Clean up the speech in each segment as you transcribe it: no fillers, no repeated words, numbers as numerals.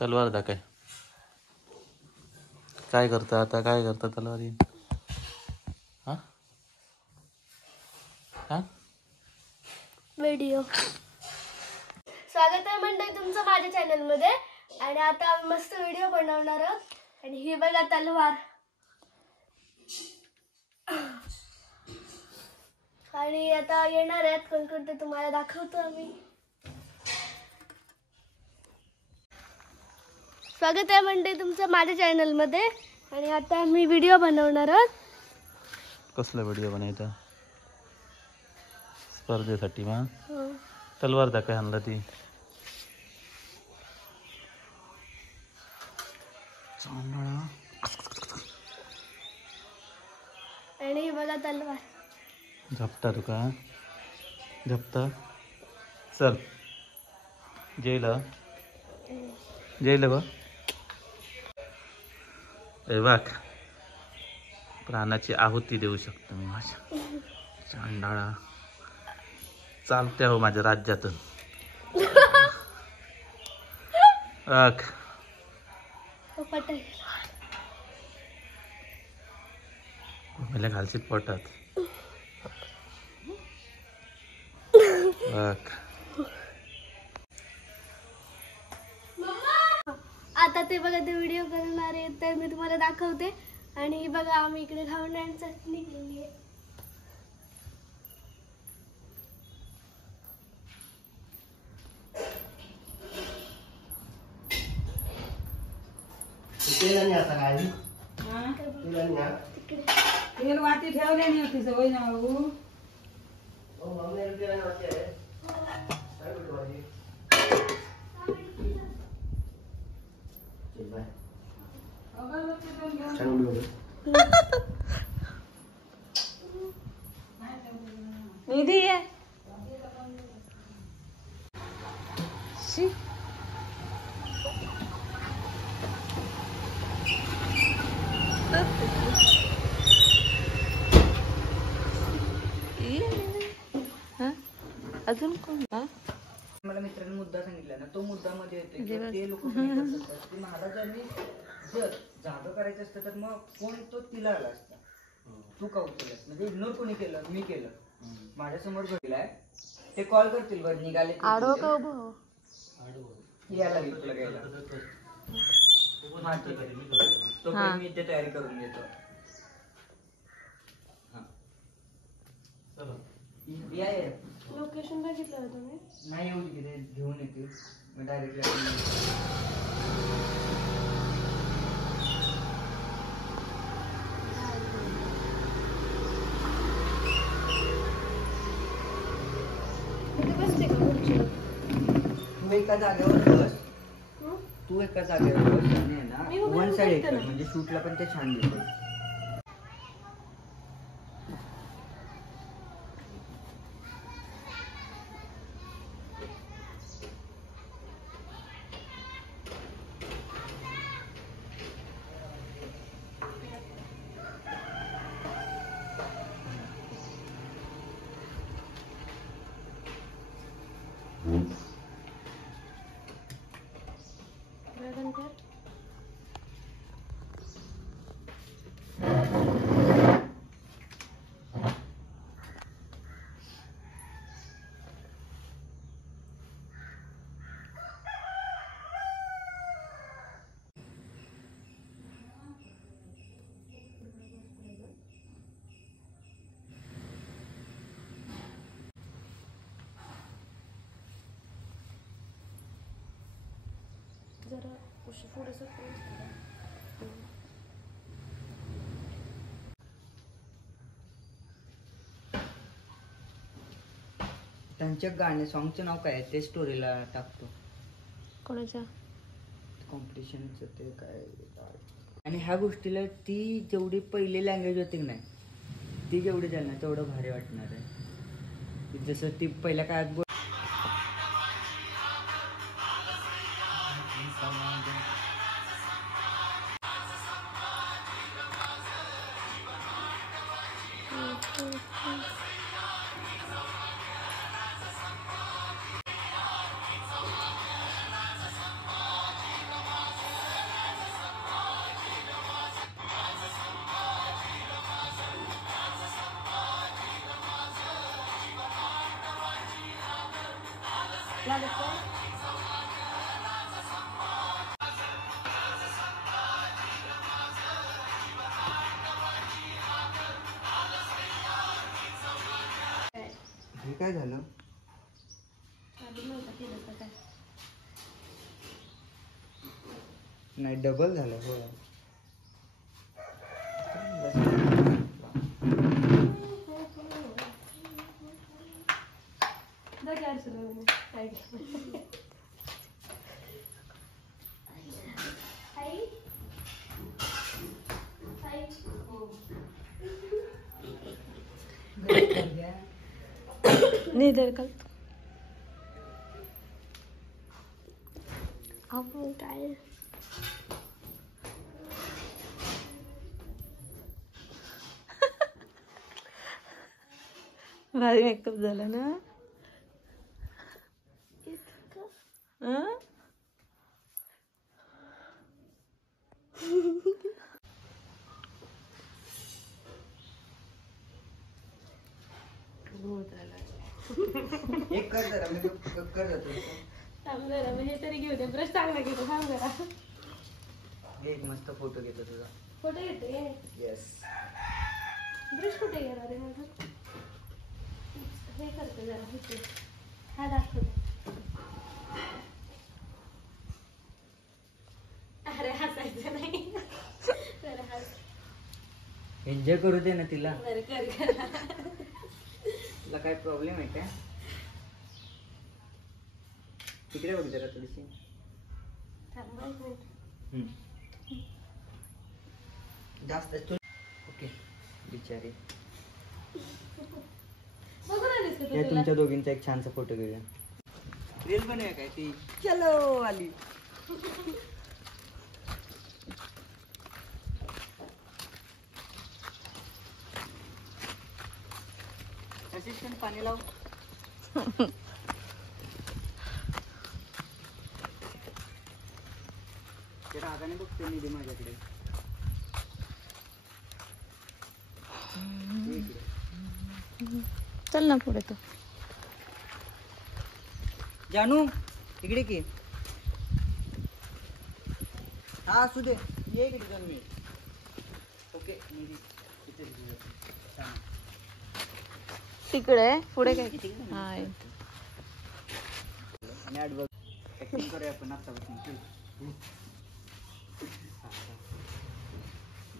तलवार दाखय. काय करता आता, काय करता तलवारी? हा हा व्हिडिओ. स्वागत आहे मंडळी तुमचं माझ्या चॅनलमध्ये. आणि आता आम्ही मस्त व्हिडिओ बनवणार आहोत. आणि ही बघा तलवार. आणि आता येणार आहेत कोणकोणते तुम्हाला दाखवतो आम्ही. स्वागत आहे मंडळी तुमचं माझ्या चॅनलमध्ये. आणि आता आम्ही व्हिडिओ बनवणार आहोत. कसला व्हिडिओ बनायचा? स्पर्धेसाठी मा तलवार दाखय आणला ती. आणि ही बघा तलवार. झपता तुका झपता. चल जेला जेला बा. वाघ प्राणाची आहुती देऊ शकतो मी माझ्या चांडाळा. चालते हो माझ्या राज्यातून. वाघ मला घालशीत पोटात. वाघ आता ते बघा ते व्हिडिओ करणार आहे तर मी तुम्हाला दाखवते. आणि बघा आम्ही इकडे घावण्याची चटणी केली आहे. तेल वाटी ठेवल्याने होती सवय ना भाऊ. निधी आहे. अजून कोण? मला मित्रांनी मुद्दा सांगितला ना, तो मुद्दा मध्ये येते. ते लोक की महाराजांनी जर जागा करायचं असतं तर मग कोण तो तिला आला असता. तू का उचललास? म्हणजे इग्नोर कोणी केलं? मी केलं. माझ्या समोर घडलाय. ते कॉल करतील वर निघाले आडवं का उभं? यायला लागेल तुला घ्यायला. हा ठीक आहे. तो मी इथे तयारी करून घेतो. या लोकेशन बघितलं होतं तुम्ही? नाही येऊ तिथे घेऊन येते मी डायरेक्टली. तू एका जागेवर बस. तू एका जागेवर बस आणि ना वन साइड एक म्हणजे शूटला पण ते छान दिसतं. जरा थोडंसं त्यांच्या गाणे सॉंगचं नाव काय ते स्टोरीला टाकतो. कोणाच्या? कॉम्पिटिशनचं ते काय. आणि ह्या गोष्टीला ती जेवढी पहिली लँग्वेज होती की नाही ती जेवढी झाली ना तेवढं भारी वाटणार आहे. जसं ती पहिल्या काळात लागत काय. हे काय झालं? चालू नव्हतं केलं तर काय. नाही डबल झालं हो. बघ यार सुरू काय आई आई निधर कल आपण काय भारी मेकअप झाला ना. इतकं हं? एक कर जरा मी कर जातो. थांब जरा मग हे तरी घेऊ दे. ब्रश चांगला घेतो थांब जरा. एक मस्त फोटो घेतो तुझा. फोटो घेते येस. ब्रश कुठे घेणार आहे माझं. हे करते जरा इथे. हा दाखवते. अरे हसायचं नाही. जरा हस. एन्जॉय करू दे ना तिला. बरं कर कर. तुला काय प्रॉब्लेम आहे काय? तिकडे बघ जरा थोडीशी. थांब एक मिनिट. जास्त ओके बिचारी. बघून आलीस का तू या तुला? तुमच्या दोघींचा एक छानसा फोटो घेऊया. रील बनवूया काय ती. चलो आली. असिस्टंट पाणी लाव. ते रागाने बघते निधी माझ्याकडे. चल ना पुढे तो. जानू इकडे की. हा असू दे. ये इकडे जाऊन मी. ओके निधी तिकडे पुढे काय. तिकडे हा मॅट बघ. ऍक्टिंग करूया आपण आतापासून.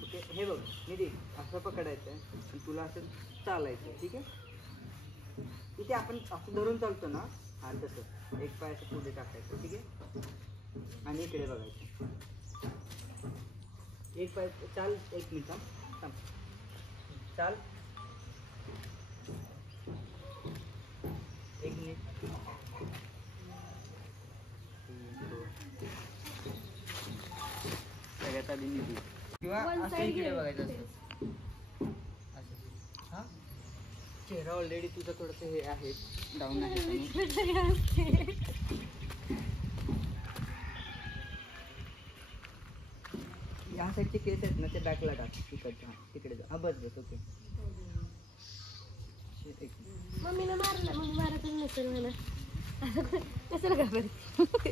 ओके हे बघ निधी असं पकडायचं आणि तुला असं चालायचं. ठीक आहे. इथे आपण असं धरून चालतो ना. हा तसं एक पाय असं पुढे टाकायचं. ठीक आहे. आणि इकडे बघायचं. एक पाय चाल. एक मिनिट थांब. चाल. एक मिनिट. सगळ्यात आधी निधी किंवा One असं side इकडे घे. बघायचं असं. असं. हा चेहरा ऑलरेडी तुझा थोडस हे आहे डाऊन आहे म्हणून. या साईडचे केस आहेत ना ते बॅकला टाक. तिकडच्या तिकडे जा. हा बस बस. ओके मम्मीने मारलं. मम्मी मारतच नसेल मला. कसं घाबरते.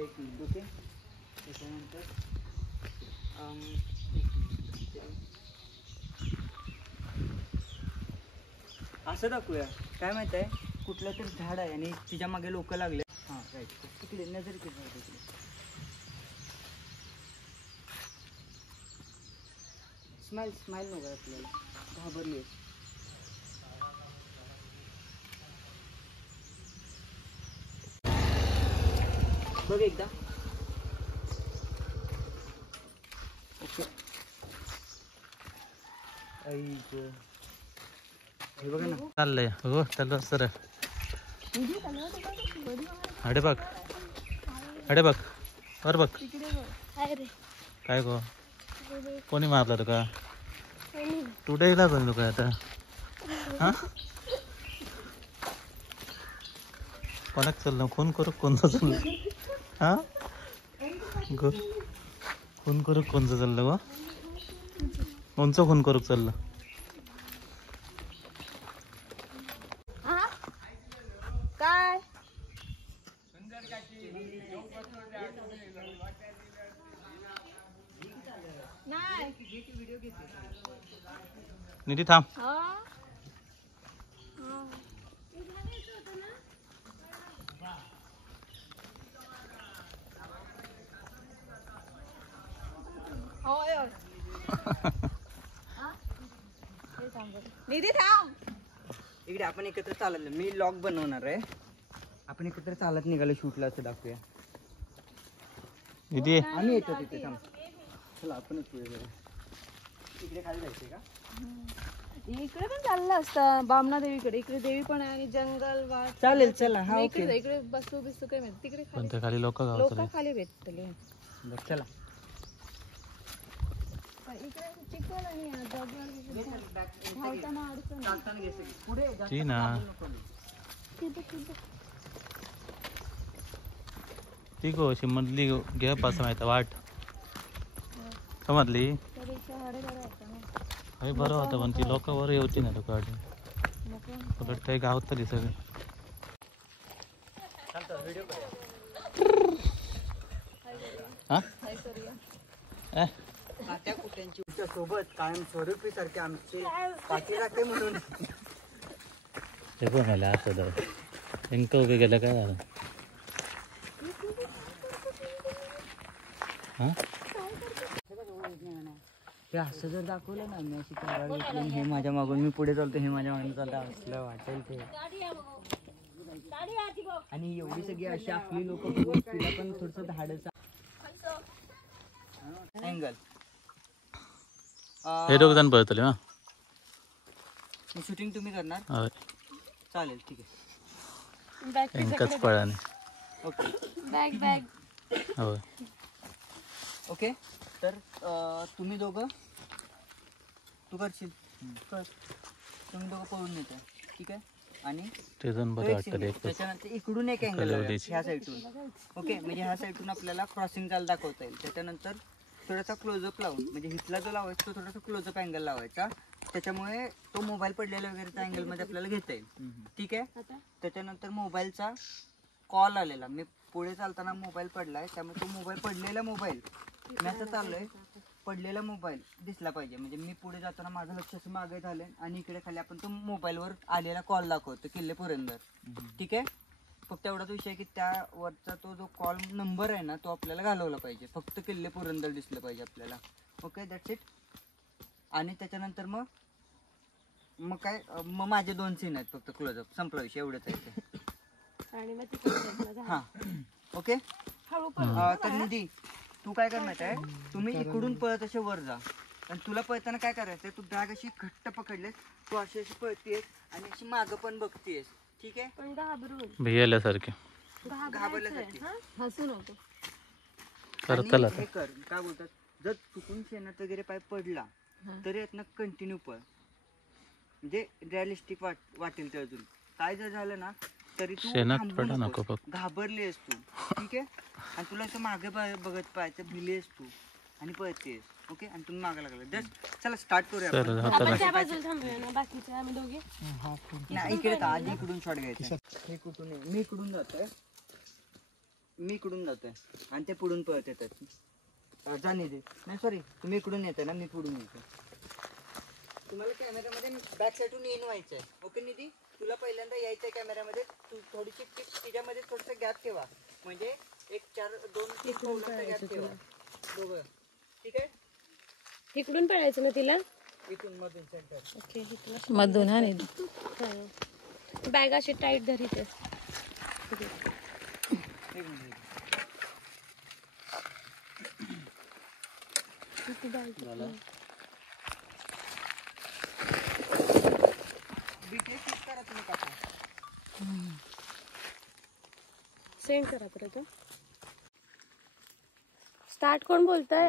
एक मिनिट. ओके त्याच्यानंतर असं दाखवूया. काय माहित आहे कुठलं तरी झाड आहे आणि तिच्या मागे लोक लागले. हां राईट. तिकडे नजर तिकडे. स्माइल स्माइल नको आपल्याला. घाबरली. बघ एकदा. ओके हे बघा ना. चाललंय हो त्याला सर. अडे बघ. अडे बघ. वर बघ. काय रे. काय गो कोणी मारलं तुका. टुडेला बनलो काय आता. हा कोणाक चाललं खून करू कोणचं चाललं. हा गो खून करू कोणचं चाललं गो. कोणचं खून करू चाललं. काय निधी थांब. निधी थांब. इकडे आपण एकत्र चालत मी लॉग बनवणार आहे. आपण एकत्र चालत निघालो शूटला असं दाखवूया. निधी आम्ही येतो तिथे थांब. चला आपणच पुढे जाऊया. इकडे खाली जायचंय का? इकडे पण चाललं असतं बामना देवीकडे. इकडे देवी पण आहे आणि जंगल वाट. चालेल चला. हा इकडे ओके इकडे बसू बिसू काय माहिती. तिकडे पण ते खाली लोक लोक गावतले. खाली भेटतले. बरं, चला. इकडे चिखल आणि दगड धावताना अडचण. चालताना घे सगळी. पुढे जास्त ती ना नको. ती गो अशी मधली घे पास माहिती वाट समजली. हे बरं होतं पण ती लोक वर येवती ना लोक उलट काही गावतली सगळी. हा त्या कुट्यांची सोबत कायम स्वरूपी सारखे आमचे पाठीराखे म्हणून. ते पण मला असं इंक उभे गेलं काय झालं. हा हे असं जर दाखवलं ना मी अशी करायला घेतली हे माझ्या मागून मी पुढे चालतो हे माझ्या मागून चालतं असलं वाटेल ते. आणि एवढी सगळी अशी आपली लोक तिला पण थोडस धाडस अँगल. हे दोघ जण पळतले. हा शूटिंग तुम्ही करणार? होय चालेल ठीक आहे. इंकच पळाने. ओके बॅग बॅग होय ओके. तर तुम्ही दोघं तू करशील कर. तुम्ही दोघं पळून येत ठीक आहे. आणि ते जण बरं वाटतं एक त्याच्यानंतर इकडून एक अँगल ह्या साईडून. ओके म्हणजे ह्या साईडून आपल्याला क्रॉसिंग चाल दाखवता येईल. त्याच्यानंतर थोडासा क्लोजअप लावून म्हणजे हिथला जो लावायचा तो थोडासा क्लोजअप अँगल लावायचा. त्याच्यामुळे तो मोबाईल पडलेला वगैरे त्या अँगलमध्ये आपल्याला घेता येईल. ठीक आहे. त्याच्यानंतर मोबाईलचा कॉल आलेला. मी पुढे चालताना मोबाईल पडलाय त्यामुळे तो मोबाईल पडलेला मोबाईल मी असं चाललोय पडलेला मोबाईल दिसला पाहिजे. म्हणजे मी पुढे जाताना माझं लक्ष असं मागे झालंय आणि इकडे खाली आपण तो मोबाईलवर आलेला कॉल दाखवतो किल्ले पुरंदर. ठीक आहे. फक्त एवढाच विषय की त्यावरचा तो जो कॉल नंबर आहे ना तो आपल्याला घालवला पाहिजे. फक्त किल्ले पुरंदर दिसलं पाहिजे आपल्याला. Okay that's it. आणि त्याच्यानंतर मग काय मग माझे 2 सीन आहेत फक्त क्लोजअप संपला विषय एवढंच आहे ते. आणि मग तिकडे हां ओके. तर निधी तू काय कर माहिती आहे तुम्ही इकडून पळत असे वर जा आणि तुला पळताना काय करायचंय तू बॅग अशी घट्ट पकडलेस तू अशी पळतेस आणि अशी मागं पण बघतेस. ठीक आहे. पण घाबरून भियाल्यासारखे घाबरल्यासारखी. हसू नको. करतला हे कर काय बोलतात जर चुकून शेणात वगैरे पाय पडला तरी यातनं कंटिन्यू पळ. म्हणजे रिअलिस्टिक वाटेल ते अजून काय जर झालं ना तरी तू शेणात थांबू पडा नकोस. नको फक्त. घाबरलीस तू. ठीक आहे. आणि तुला असं मागे बघत पाहायचं भिलेस तू आणि पळतेस. ओके. आणि तुम्ही मागे लागला जस्ट चला स्टार्ट करूया आपण. आपण त्या बाजूला थांबूया ना बाकीचे आम्ही दोघे. नाही इकडे तर आधी इकडून शॉट घ्यायचा. हे कुठून आहे? मी इकडून जातोय आणि ते पुढून पळत येतात. जाणे दे नाही सॉरी तुम्ही इकडून येताय ना मी पुढून येतो. तुम्हाला कॅमेऱ्यामध्ये बॅक साईडून इन व्हायचं आहे. ओके निधी तुला पहिल्यांदा यायचं आहे कॅमेऱ्यामध्ये. तू थोडीशी तिच्यामध्ये थोडंसं गॅप ठेवा म्हणजे एक 2-3 पावलांचा गॅप ठेवा दोघं. ठीक आहे. इकडून पळायचं ना तिला. इथून मधून सेंटर. ओके मधून हा निधी. बॅग अशी टाईट धरीते. एक मिनिट. करा तुम्ही काका. सेंड करा परत. स्टार्ट कोण बोलतंय?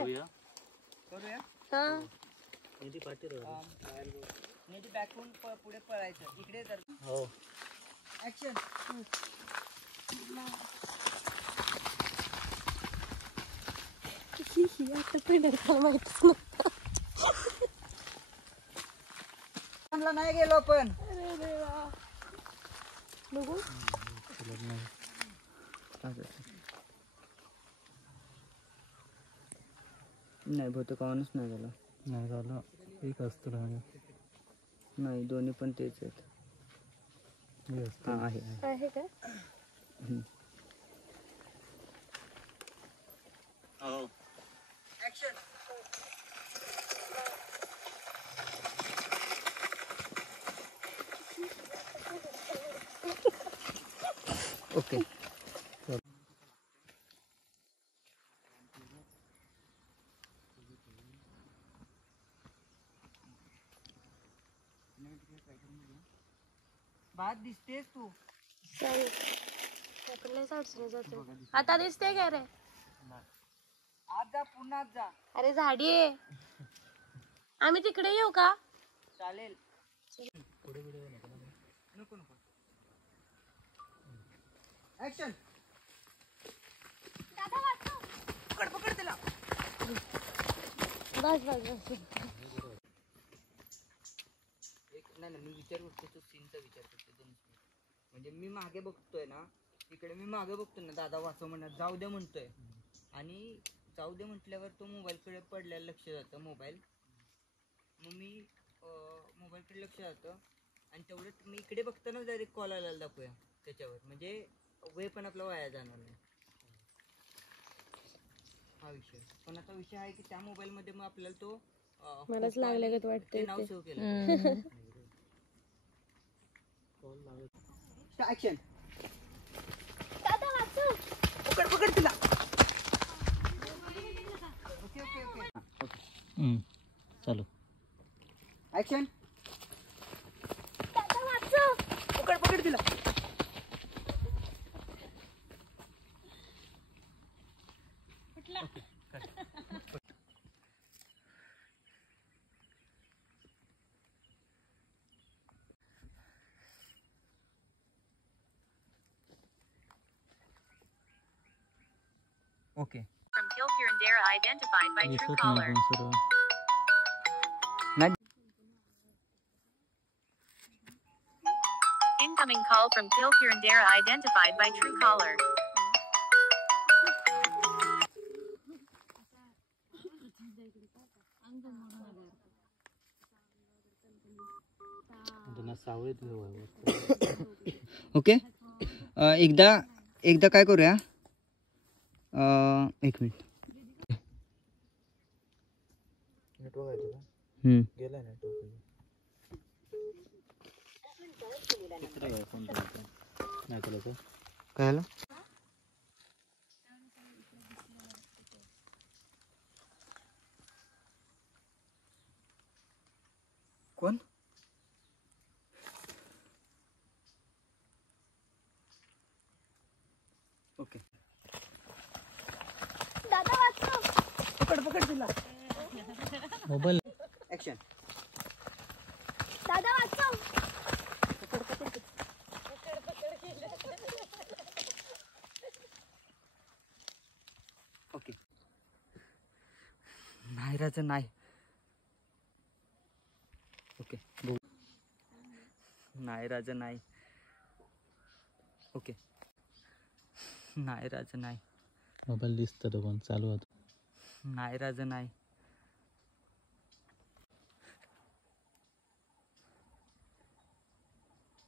करूया. हा निधी बॅकहून पुढे पळायचं इकडे तर. हो ऍक्शन. आता पण माहितीच नव्हतं. नाही गेलो पण. अरे देवा. बघू नाही बहुतेक ऑनच नाही झालं. नाही झालं. एक असतं राहणे. नाही दोन्ही पण तेच आहेत. हे असतं. हां आहे. आहे का? ओके. बात दिसतेस तू. चालेल. आपल्याला साडसून जातो. आता दिसते काय रे? आज जा पुन्हा जा. अरे झाडी आहे. आम्ही तिकडे येऊ का? चालेल. नको नको. ऍक्शन. पकड पकड तिला. बस बस बस. नाही मी विचार करतो तू सीनचा विचार करतो 2 मिनिट. म्हणजे मी मागे बघतोय ना इकडे मी मागे बघतोय ना दादा वाचव म्हणत जाऊ दे म्हणतोय आणि जाऊ दे म्हटल्यावर तो मोबाईलकडे पडल्याला लक्ष जातं मोबाईल. मग मी मोबाईलकडे लक्ष जातं आणि तेवढं मी इकडे बघताना डायरेक्ट कॉल आलेला दाखवूया त्याच्यावर म्हणजे वेळ पण आपला वाया जाणार नाही हा विषय. पण आता विषय आहे की त्या मोबाईलमध्ये मग आपल्याला तो मलाच लागल्यागत वाटतंय नाव ते. सेव्ह केलं. ऍक्शन. दादा वाचव. पकड पकड तिला. Okay okay okay. चालू. ऍक्शन. दादा वाचव. पकड पकड तिला. Okay. From Kilpirandera identified by दिसत Truecaller. नाही पण सर्व. Incoming call from Kilpirandera identified by Truecaller. त्यांना सावळीत घेऊ आहे. ओके. एकदा काय करूया 1 मिनिट. नेटवर्क आहे तुला? गेलाय नेटवर्क. नाही तुला सर काय झालं? कोण? ओके. दादा वाचव. पकड पकड तिला. मोबाईल. ऍक्शन. दादा वाचव. ओके. नाही राजा नाही. ओके बघू. नाही राजा नाही. ओके. नाही राजा नाही. मोबाईल दिसतं तो पण चालू होतो. नाही राजा नाही.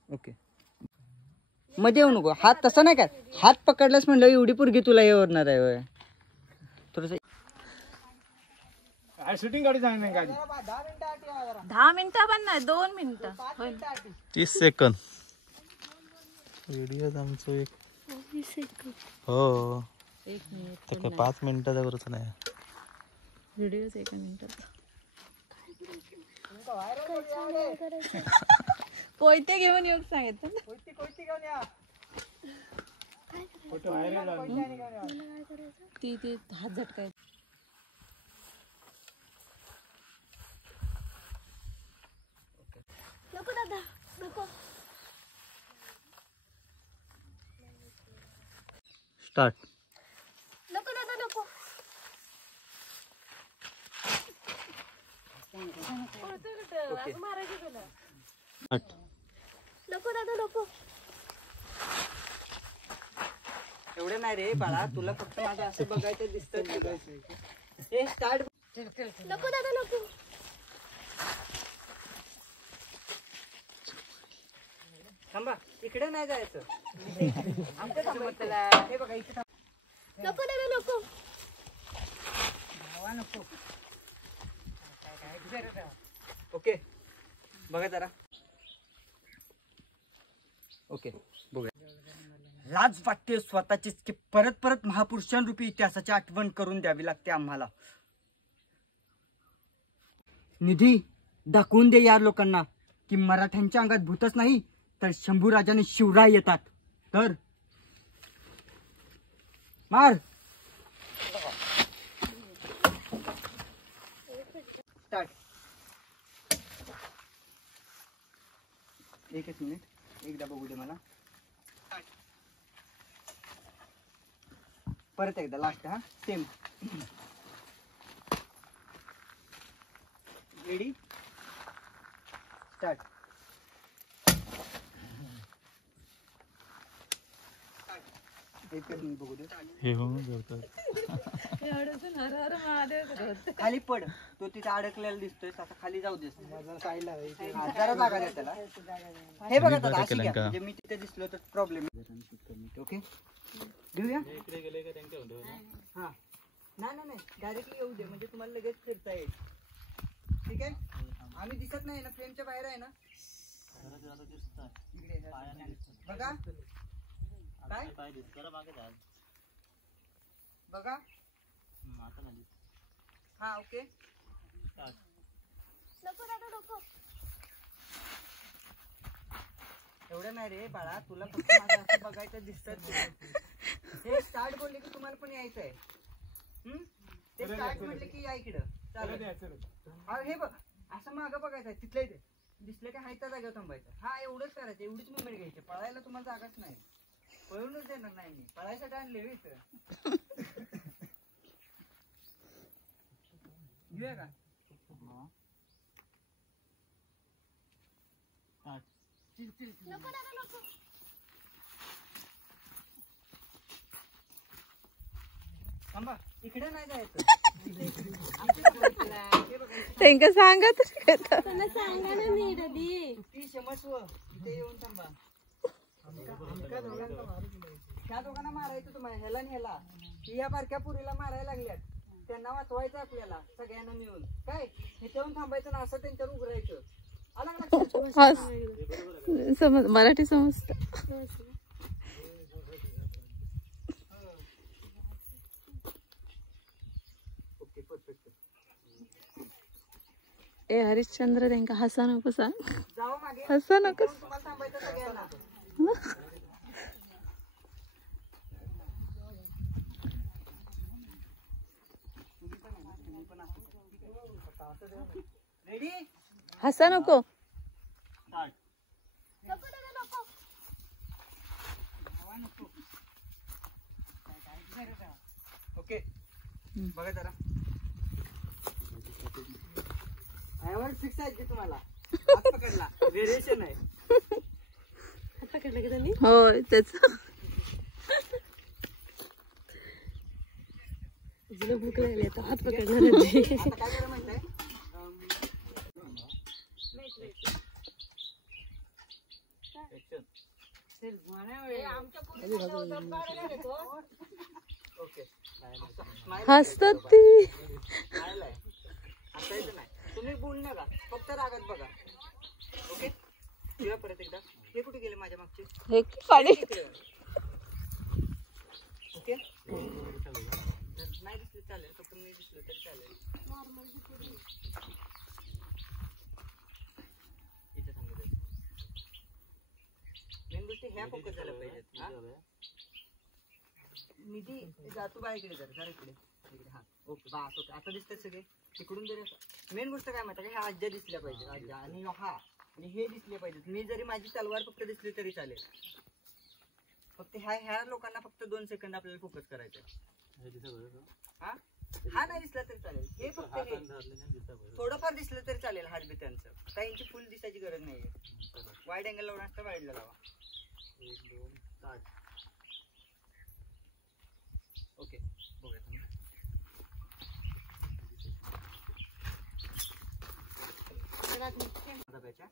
ओके. मध्ये येऊ नको. हात तसा नाही काय. हात पकडलास म्हणलं एवढी पोरगी तुला येणार आहे होय. थोडस शूटिंग गाडी चांगली गाडी. 10 मिनिटं पण नाही 2 मिनिटं होईल. 30 सेकंद व्हिडिओ आमचं एक. हो 1 मिनिट तर काय 5 मिनिटाचा वरच नाही. व्हिडिओच 1 मिनिटात. कोयते घेऊन येऊ सांगितलं ना. ती हात झटकाय. नको दादा नको. स्टार्ट. नको दादा नको. स्टार्ट. नको दादा नको. एवढं नाही रे बाळा. तुला फक्त माझं असं बघायचं दिसतं. हे स्टार्ट. नको दादा नको. थांबा, इकडे नाही जायचं. आमच्या थांबायचं. हे बघा इथे नको दादा नको. नको. ओके बघा जरा. ओके बघूया. लाज वाटते स्वतःचीच की परत परत महापुरुषांरूपी इतिहासाची आठवण करून द्यावी लागते आम्हाला. निधी दाखवून दे यार लोकांना की मराठ्यांच्या अंगात भूतच नाही तर शंभूराजाने शिवराय येतात. तर मार. स्टार्ट. एकच मिनिट एकदा बघू दे मला. परत एकदा लास्ट. हा सेम. Ready start. एकच मिनिट बघू दे. हे हो करतात. खाली पड. तो तिथे अडकलेला दिसतोय आता खाली जाऊ दे. हा, जरा जागा द्या त्याला. हे बघा दादा अशी घ्या. म्हणजे मी तिथे दिसलो तर प्रॉब्लेम. ओके घेऊया. हा नाही डायरेक्टली येऊ दे म्हणजे तुम्हाला लगेच फिरता येईल. ठीक आहे. आम्ही दिसत नाही ना फ्रेमच्या बाहेर आहे ना. बघा काय बघा. हा ओके. नको दादा नको. एवढं नाही रे बाळा तुला फक्त माझं असं बघायचं दिसत. हे स्टार्ट बोलले की तुम्हाला पण यायचं आहे. ते स्टार्ट म्हटलं की या इकडं चालेल. हे बघ असं मागं बघायचं आहे. तिथलं इथे दिसलं की हाय त्या जागेवर थांबायचं. हा एवढंच करायचं. एवढीच मुवमेंट घ्यायची. पळायला तुम्हाला जागाच नाही. पळूनच देणार नाही मी. पळायसाठी आणले इथं. घेऊया का. नको दादा नको. थांबा इकडे नाही जायचं. त्यांना सांगा तरी त्यांना सांगा ना नीट आधी. ती क्षमस्व इथे येऊन थांबा. ह्या दोघांना मारायचं तुम्हाला. ह्याला आणि ह्याला. या बारक्या पुरीला मारायला लागल्यात. त्यांना वाचवायचं आपल्याला सगळ्यांना मिळून. काय हे येऊन थांबायचं ना असं त्यांच्यावर उघडायचं. आला का लक्षात? समज मराठी समजत. Okay perfect. ए हरिश्चंद्र त्यांना हसा नको सांग. जाओ मागे. हसा नको. तुम्हाला थांबायचं सगळ्यांना. रेडी हसा नको. नको दादा नको. ओके बघा जरा. यावर फिक्स आहे की तुम्हाला. हात पकडला. व्हेरिएशन आहे. हात पकडला की त्यांनी. होय त्याच तुला भूक लागली आता हात पकडला. आता काय करा माहिती आहे. ओके हसतात ती. असायचं नाही. तुम्ही बोल नका फक्त रागात बघा. ओके किंवा परत एकदा. हे कुठे गेले माझ्या मागचे. हे काढे. ओके नाही दिसले चालेल. फक्त मी दिसलो तरी चालेल. इथे थांबू. मेन गोष्टी ह्या फोकस झाल्या पाहिजेत. निधी जातो बा इकडे. जरा इकडे इकडे. हा ओके बस ओके. आता दिसतात सगळे तिकडून. जरी मेन गोष्ट काय माहिती का. ह्या आज्या दिसल्या पाहिजे. आज्या आणि हा आणि हे दिसले पाहिजेत. मी जरी माझी तलवार फक्त दिसली तरी चालेल. फक्त ह्या लोकांना फक्त 2 सेकंद आपल्याला फोकस करायचं. हा नाही दिसला तरी चालेल. हे फक्त हे थोडंफार दिसलं तरी चालेल. हात बी त्यांचं काहींची फुल दिसायची गरज नाहीये. वाईड अँगल लावून असतं. वाईडला लावा. ओके बघूया. लावायच्या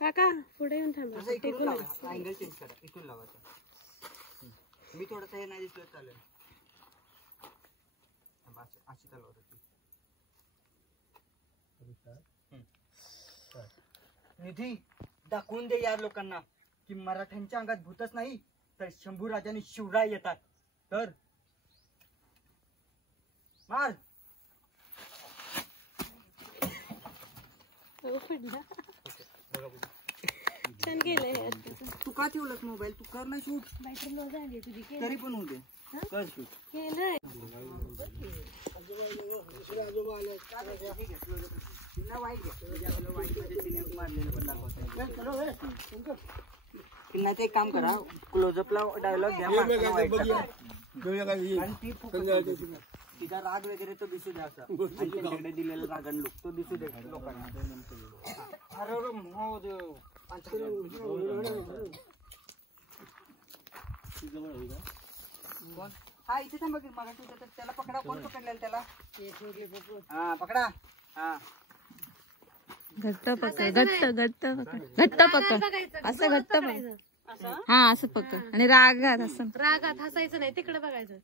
काका पुढे येऊन थांबा. असं इकडून लावा अँगल चेंज करा इकडून लावायचा मी थोडंसं हे नाही दिसलं चालेल अशी चालवत होती निधी दाखवून दे या लोकांना की मराठ्यांच्या अंगात भूतच नाही तर शंभूराज आणि शिवराय येतात तर मार पडला. छान केलंय यार. तू का ठेवलास मोबाईल तू कर ना शूट बॅटरी लो झाली तुझी. तरी पण होऊ दे कर शूट केलंय. तिला ते एक काम करा क्लोजअपला डायलॉग घ्या आणि ती तिचा राग वगैरे तो दिसू द्या असा आणि त्यांच्याकडे दिलेला राग आणि लुक तो दिसू दे लोकांना. हा इथे थांबा की मगाशी त्याला पकडा कोण पकडलेला त्याला हा पकडा हा घट्ट पकड घट्ट घट्ट पकड घट्ट पकड असं घट्ट पकड हा असं पकड आणि रागात असं रागात हसायचं नाही तिकडे बघायचं.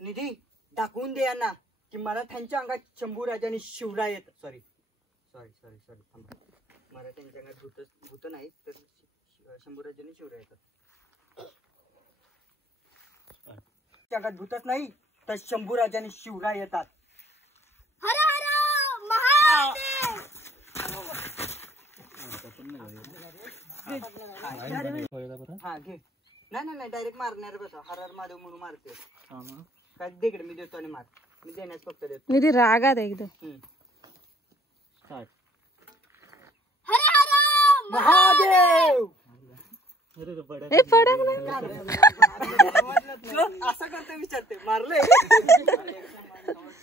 निधी दाखवून दे यांना की मराठ्यांच्या अंगात शंभूराज आणि शिवराय येत सॉरी थांबा मराठ्यांच्या अंगात भूत नाही तर शंभूराज आणि शिवराय येतात अंगात भूतच नाही तर शंभूराज आणि शिवराय येतात. हर हर महादेव. हा घे नाही डायरेक्ट मारणार बस हर हर महादेव म्हणून मारते काय देकडे मी देतो आणि मार मी देण्यास फक्त देतो मी ती रागात एकदम हर हर महादेव हे पडक नाही असं करते विचारते मारले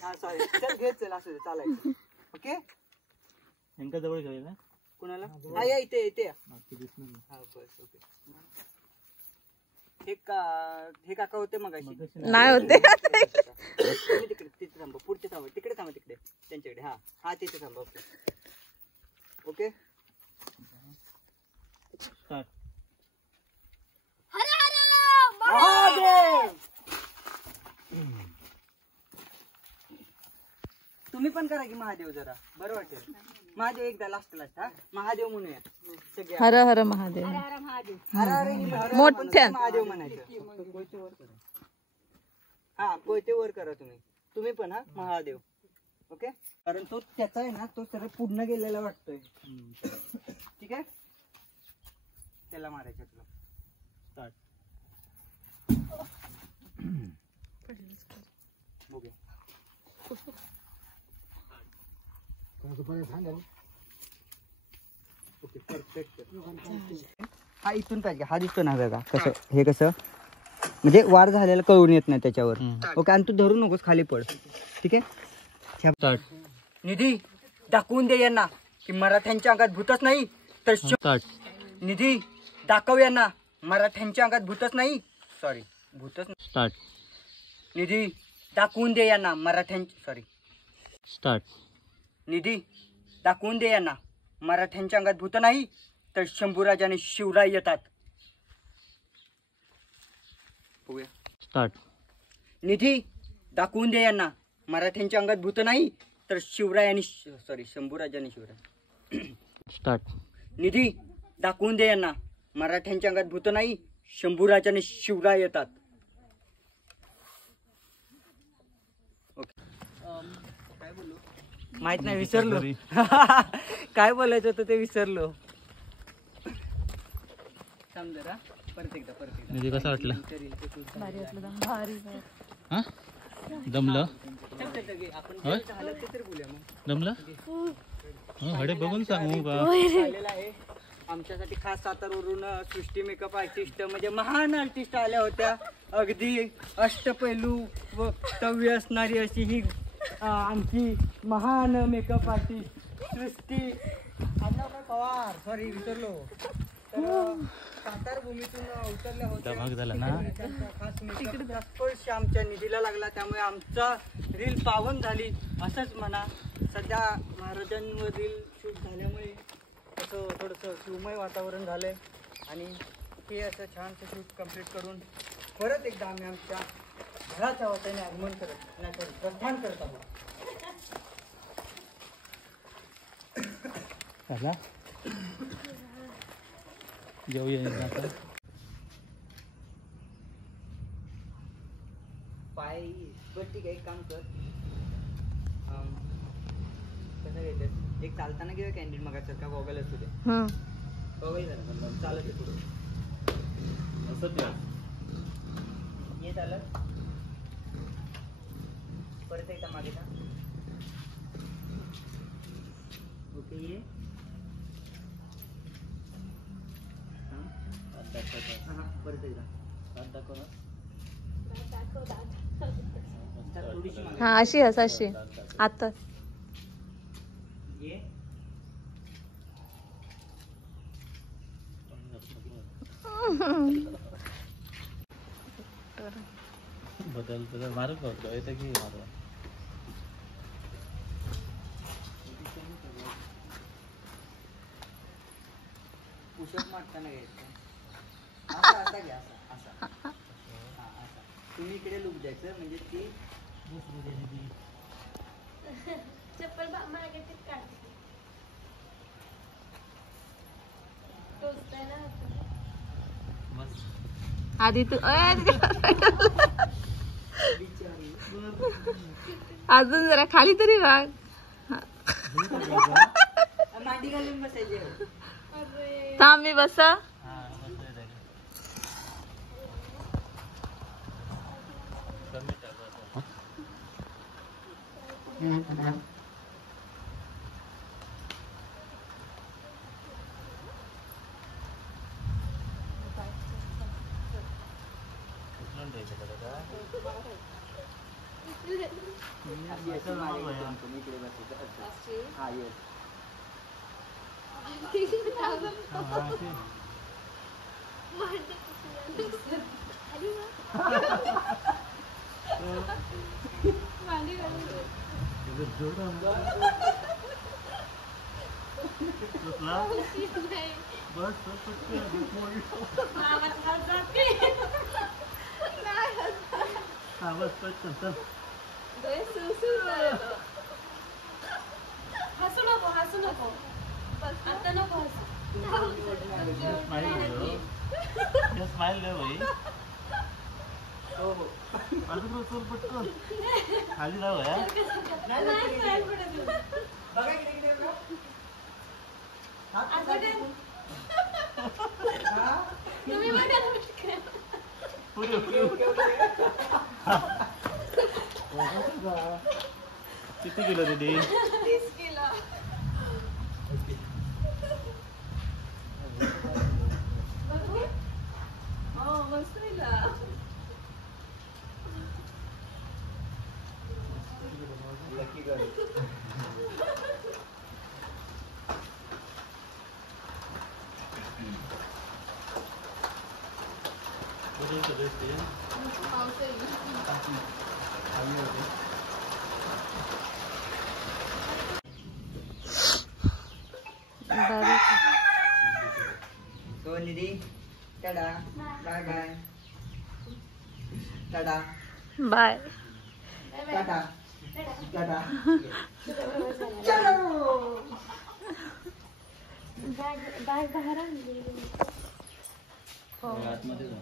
हा सॉरी चल घे चल असू दे चालायचं ओके यांच्या जवळ घेऊया कुणाला हा या इथे इथे या हा बस ओके हे काका होते मगाशी नाही होते तिकडे तिथे थांबा पुढचे थांबा तिकडे थांबा तिकडे त्यांच्याकडे हा हा तिथे थांबा ओके ओके हर हर महादेव. तुम्ही पण करा की महादेव जरा बरं वाटेल महादेव एकदा लास्ट हा महादेव म्हणूया सगळे हर हर महादेव मोठ्या महादेव म्हणायचं हा कोयते वर करा तुम्ही पण हा महादेव ओके कारण तो त्याचा आहे ना तो सरळ पूर्ण गेलेला वाटतोय ठीक आहे त्याला मारायचं तुला बघूया ओके परफेक्ट हा इथून पाहिजे हा दिसतो ना बघा कसं हे कसं म्हणजे वार झालेला कळून येत नाही त्याच्यावर ओके आणि तू धरू नकोस खाली पड ठीक आहे निधी दाखवून दे यांना की मराठ्यांच्या अंगात भूतच नाही तर निधी दाखव यांना मराठ्यांच्या अंगात भूतच नाही सॉरी भूतच स्टार्ट निधी दाखवून दे यांना मराठ्यांची सॉरी स्टार्ट निधी दाखवून दे यांना मराठ्यांच्या अंगात भूत नाही तर शंभूराज आणि शिवराय येतात स्टार्ट निधी दाखवून दे यांना मराठ्यांच्या अंगात भूत नाही तर शिवराय आणि सॉरी शंभूराज आणि शिवराय स्टार्ट निधी दाखवून दे यांना मराठ्यांच्या अंगात भूत नाही शंभूराज आणि शिवराय येतात माहित नाही विसरलो काय बोलायचं होतं ते विसरलो समजा परत एकदा म्हणजे कसं वाटलं भारी वाटलं भारी हा दमलं होय? दमलं हडे बघून सांगू का आलेला आहे आमच्यासाठी खास सातारवरून सृष्टी मेकअप आर्टिस्ट म्हणजे महान आर्टिस्ट आल्या होत्या अगदी अष्टपैलू व कव्य असणारी अशी ही आमची महान मेकअप आर्टिस्ट सृष्टी पवार सॉरी विसरलो सातार भूमीतून उतरल्या मोठा भाग झाला ना. त्यांचा खास मेकअपचा स्पर्श आमच्या निधीला लागला, त्यामुळे आमचा रील पावन झाली असंच म्हणा. सध्या महाराजांवर रील शूट झाल्यामुळे असं थोडंसं शिवमय वातावरण झालंय आणि हे असं छानसं शूट कम्प्लीट करून परत एकदा आम्ही आमच्या घराच्या वाट्याने आगमन करत नाही सॉरी प्रस्थान करत आहोत. झाला जेवूया आता. पाय बरं ठीक आहे, एक काम कर, कसं घ्यायचं, एक चालताना घेऊया कॅन्टीन मगाचं का गॉगल असू दे. गॉगल करा चालत आहे पुढे असं ते ये चालत परत एकदा मागे का. ओके ये परत एकदा थोडीशी मागे हा अशी हस अशी आता ये. बदल मारू करतो येतं की मारू. पुशअप मारताना घ्यायचं असं, असा घ्या असा असा. हा असा तुम्ही इकडे लुक द्यायचं म्हणजे ती चप्पल मागे काढ टोचताय ना. आधी तू अजून जरा खाली तरी वाग. मांडी घालून बसायची. थांब मी बसा. इकडे बसायचं. हा येस. हसू नको हसू नको आता नको स्माइल दे भाई. हो हो पटकन खाली राहू या. बघा इकडे इकडे बघा. तुम्ही बघा किती किलो दीदी? 30 किलो. हो मस्त lucky girl. So Nidhi tata bye bye tata bye. Tata tata. Bag बाहेर आणली. आतमध्ये जा.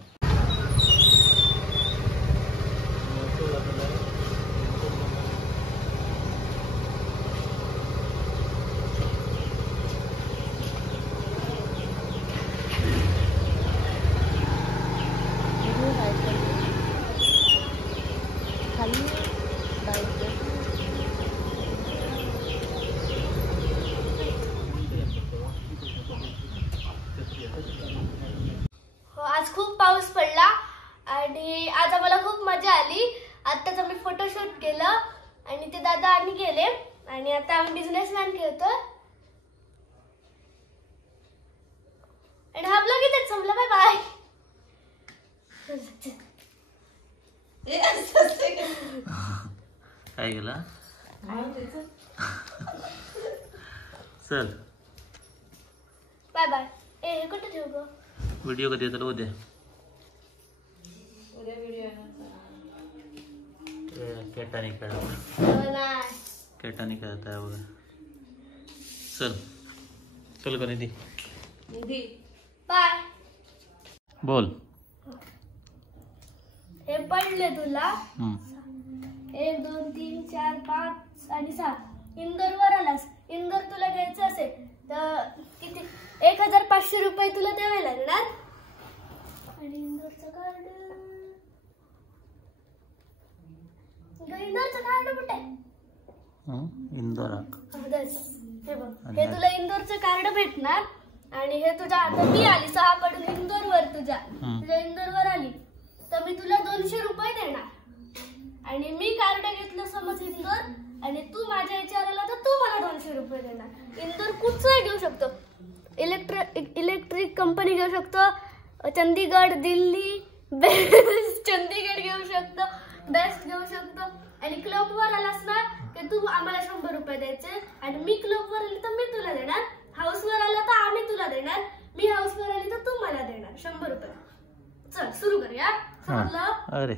हो आज खूप पाऊस पडला आणि आज आम्हाला खूप मजा आली. आत्ताच आम्ही फोटोशूट केलं आणि ते दादा आणि गेले आणि आता आम्ही बिझनेसमॅन खेळतो आणि हा काय गेला चल बाय बाय. हे कुठे ठेवू ग? व्हिडिओ कधी येतो उद्या कॅटाने खेळा नाही. कॅटाने खेळत आहे बघा. चल चल का निधी बाय. बोल. हे पडले तुला हम्म. 1 2 3 4 5 आणि 6. इंदोरवर आलास. इंदोर तुला घ्यायचं असेल तर किती 1500 रुपये तुला द्यावे लागणार. आणि इंदोरचं कार्ड कुठे आहे? इंदोरात हे बघ, हे तुला इंदोरचं कार्ड भेटणार. आणि हे तुझ्या आता मी आली 6 पडून इंदोरवर तुझ्या इंदोरवर आली तर मी तुला 200 रुपये देणार. आणि मी कार्ड घेतलं समज इंदोर आणि तू माझ्या याच्यावर आला तर तू मला 200 रुपये देणार. इंदोर कुठचंही घेऊ शकतो. इलेक्ट्रिक कंपनी घेऊ शकतो. चंदीगड, दिल्ली, चंदीगड घेऊ शकतो. बेस्ट घेऊ शकतो. आणि क्लबवर आलास ना की तू आम्हाला 100 रुपये द्यायचे. आणि मी क्लबवर आली तर मी तुला देणार. हाऊसवर आला तर आम्ही तुला देणार. मी हाऊसवर आली तर तू मला देणार 100 रुपये. चल सुरू करूया. समजलं? अरे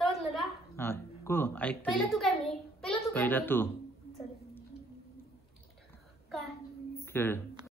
समजलं ना? हा को ऐक तरी. पहिलं तू काय मी पहिलं तू काय पहिला मी? तू चल. काय खेळ